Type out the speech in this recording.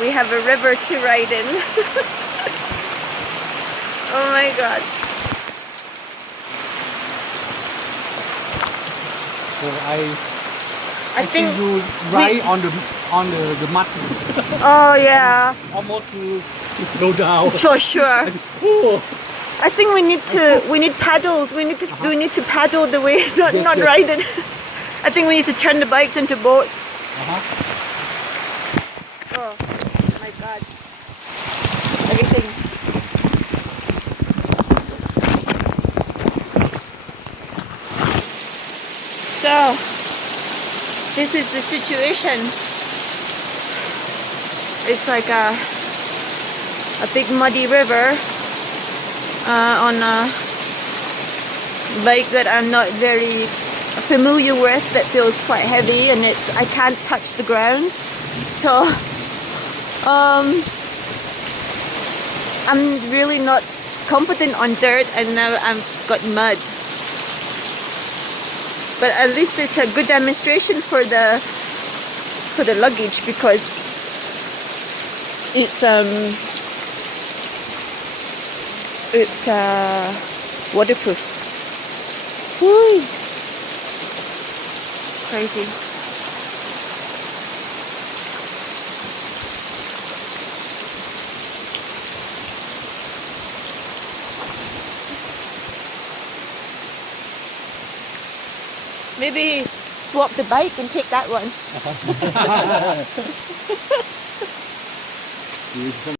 We have a river to ride in. Oh my god. So I think you ride on the mud. Oh yeah. Almost to go down. Sure. I think we need paddles. We need to paddle the way, not Yes. ride it. I think we need to turn the bikes into boats. Oh my god. Everything. So this is the situation. It's like a big muddy river on a bike that I'm not very familiar with, that feels quite heavy, and I can't touch the ground. So I'm really not confident on dirt, and now I've got mud. But at least it's a good demonstration for the luggage, because it's waterproof. Whee! Crazy. Maybe swap the bike and take that one.